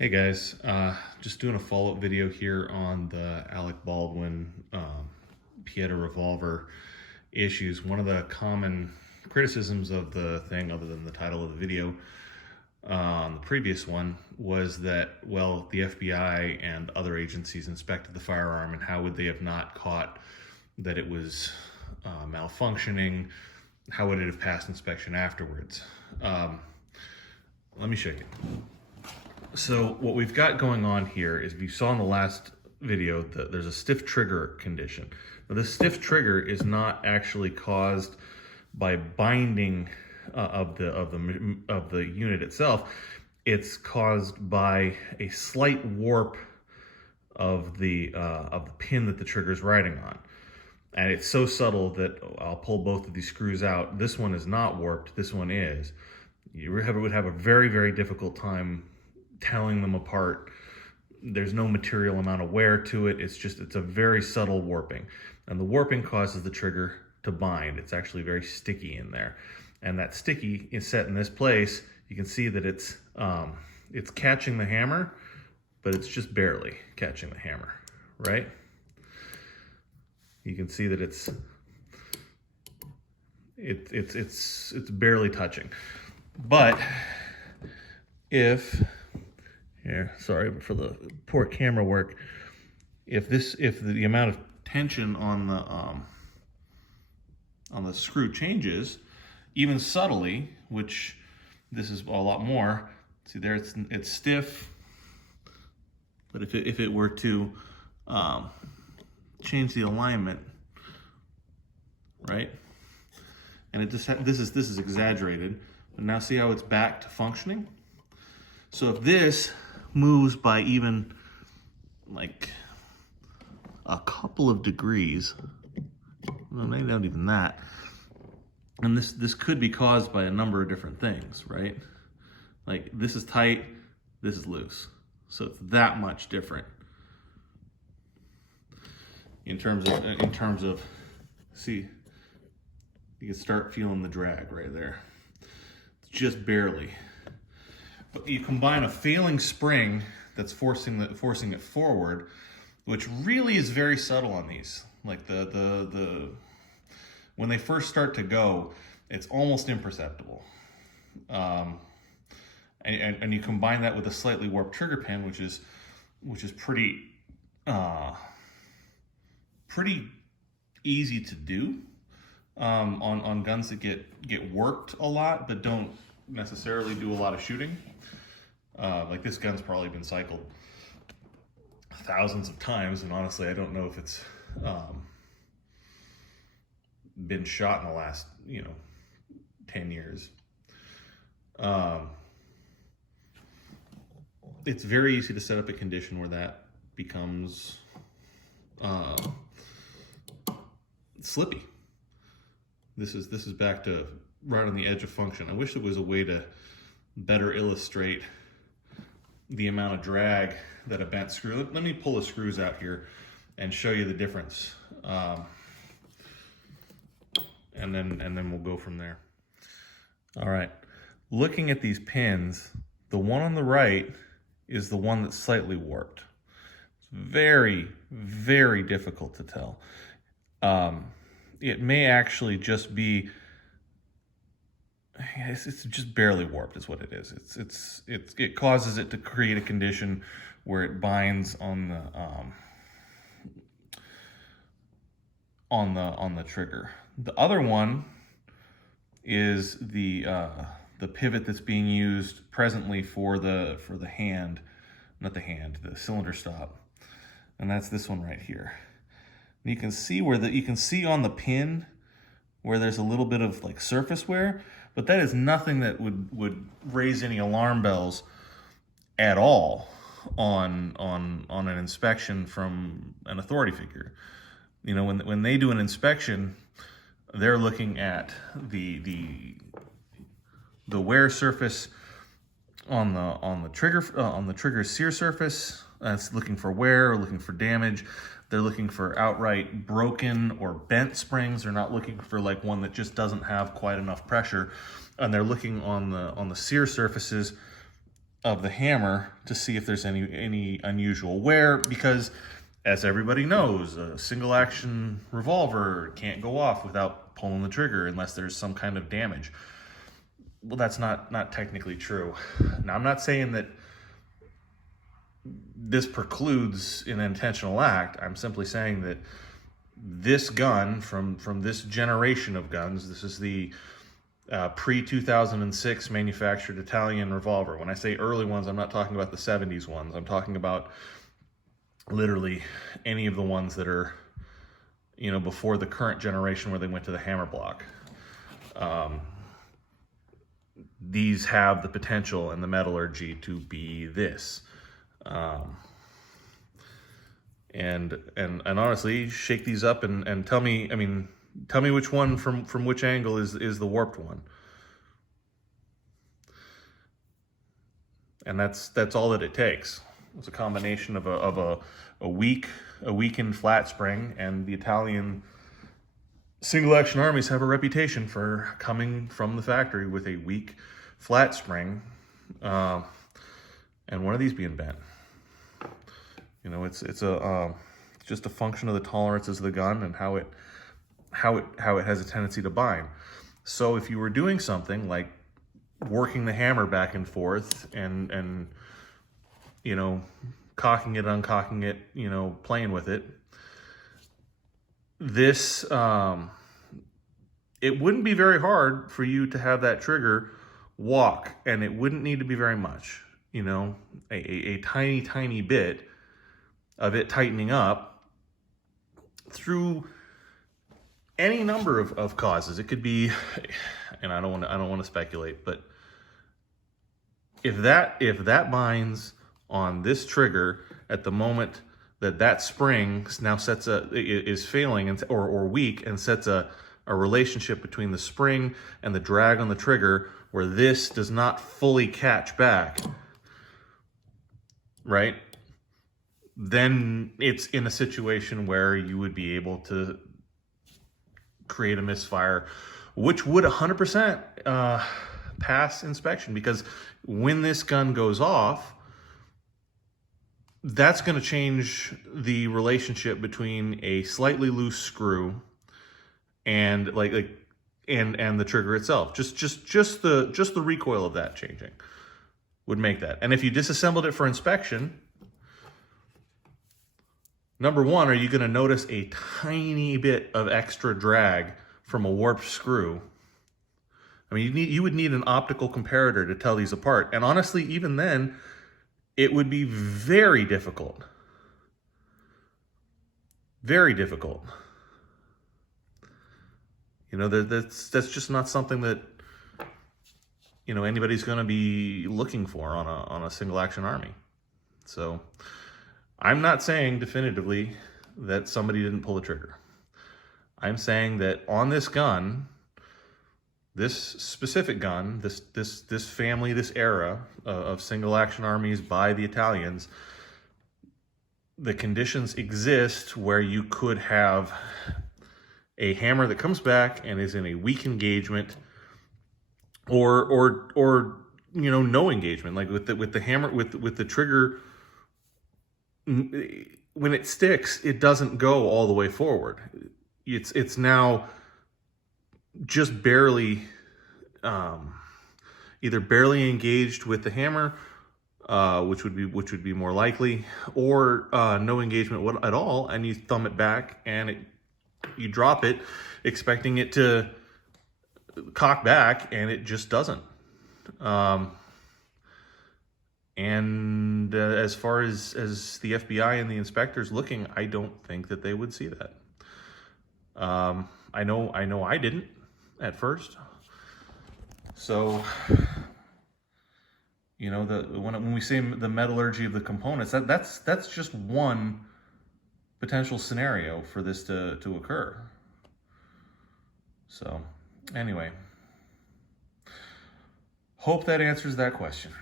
Hey guys, just doing a follow-up video here on the Alec Baldwin Pieta revolver issues. One of the common criticisms of the thing, other than the title of the video, on the previous one, was that, well, the FBI and other agencies inspected the firearm, and how would they have not caught that it was malfunctioning? How would it have passed inspection afterwards? Let me show you. So what we've got going on here is, if you saw in the last video, that there's a stiff trigger condition. Now, this stiff trigger is not actually caused by binding of the unit itself. It's caused by a slight warp of the pin that the trigger is riding on, and it's so subtle that I'll pull both of these screws out. This one is not warped. This one is. You would have a very, very difficult time telling them apart. There's no material amount of wear to it. It's a very subtle warping, and the warping causes the trigger to bind. It's actually very sticky in there, and that sticky is set in this place. You can see that it's catching the hammer, but it's just barely catching the hammer, right? You can see that it's barely touching. But if here, sorry for the poor camera work. If the amount of tension on the screw changes, even subtly, which this is a lot more. See there, it's stiff. But if it were to change the alignment, right? And it just this is exaggerated. But now see how it's back to functioning. So if this moves by even like a couple of degrees, well, maybe not even that, and this could be caused by a number of different things, right? Like, this is tight, this is loose, so it's that much different in terms of see, you can start feeling the drag right there. It's just barely. But you combine a failing spring that's forcing it forward, which really is very subtle on these. Like when they first start to go, it's almost imperceptible. And you combine that with a slightly warped trigger pin, which is pretty easy to do on guns that get worked a lot but don't necessarily do a lot of shooting. Like, this gun's probably been cycled thousands of times, and honestly, I don't know if it's been shot in the last 10 years. It's very easy to set up a condition where that becomes slippy. This is back to right on the edge of function. I wish there was a way to better illustrate the amount of drag that a bent screw. Let me pull the screws out here and show you the difference, and then we'll go from there. All right, looking at these pins, the one on the right is the one that's slightly warped. It's very, very difficult to tell. It may actually just be, it's just barely warped is what it is. It causes it to create a condition where it binds on the trigger. The other one is the pivot that's being used presently for the cylinder stop, and that's this one right here. And you can see on the pin where there's a little bit of like surface wear, but that is nothing that would raise any alarm bells at all on an inspection from an authority figure. When they do an inspection, they're looking at the wear surface on the trigger sear surface. It's looking for wear or looking for damage. They're looking for outright broken or bent springs. They're not looking for like one that just doesn't have quite enough pressure. And they're looking on the sear surfaces of the hammer to see if there's any unusual wear, because as everybody knows, a single action revolver can't go off without pulling the trigger unless there's some kind of damage. Well, that's not technically true. Now, I'm not saying that this precludes an intentional act. I'm simply saying that this gun from this generation of guns, this is the pre-2006 manufactured Italian revolver. When I say early ones, I'm not talking about the 70s ones. I'm talking about literally any of the ones that are, you know, before the current generation where they went to the hammer block. These have the potential and the metallurgy to be this. And honestly, shake these up and tell me, I mean, tell me which one from which angle is the warped one. And that's all that it takes. It's a combination of a weakened flat spring, and the Italian single action armies have a reputation for coming from the factory with a weak flat spring, and one of these being bent. You know, it's just a function of the tolerances of the gun and how it has a tendency to bind. So if you were doing something like working the hammer back and forth and you know, cocking it, uncocking it, you know, playing with it, this it wouldn't be very hard for you to have that trigger walk, and it wouldn't need to be very much, you know, a tiny bit of it tightening up through any number of causes. It could be, and I don't want to speculate, but if that binds on this trigger at the moment that spring now is failing or weak, and sets a relationship between the spring and the drag on the trigger where this does not fully catch back, right? Then it's in a situation where you would be able to create a misfire, which would 100% pass inspection, because when this gun goes off, that's going to change the relationship between a slightly loose screw and and the trigger itself. Just the recoil of that changing would make that. And if you disassembled it for inspection, number one, are you going to notice a tiny bit of extra drag from a warped screw? I mean, you would need an optical comparator to tell these apart. And honestly, even then, it would be very difficult. Very difficult. You know, that's just not something that, you know, anybody's going to be looking for on a single action army. So I'm not saying definitively that somebody didn't pull the trigger. I'm saying that on this gun, this specific gun, this family, this era of single action armies by the Italians, the conditions exist where you could have a hammer that comes back and is in a weak engagement, or you know, no engagement, like with the hammer, with the trigger. When it sticks, it doesn't go all the way forward. It's now just barely, either barely engaged with the hammer, which would be more likely, or no engagement at all, and you thumb it back and you drop it, expecting it to cock back, and it just doesn't. And as far as the FBI and the inspectors looking, I don't think that they would see that. I know I didn't at first. So, you know, when we say the metallurgy of the components, that's just one potential scenario for this to occur. So, anyway, hope that answers that question.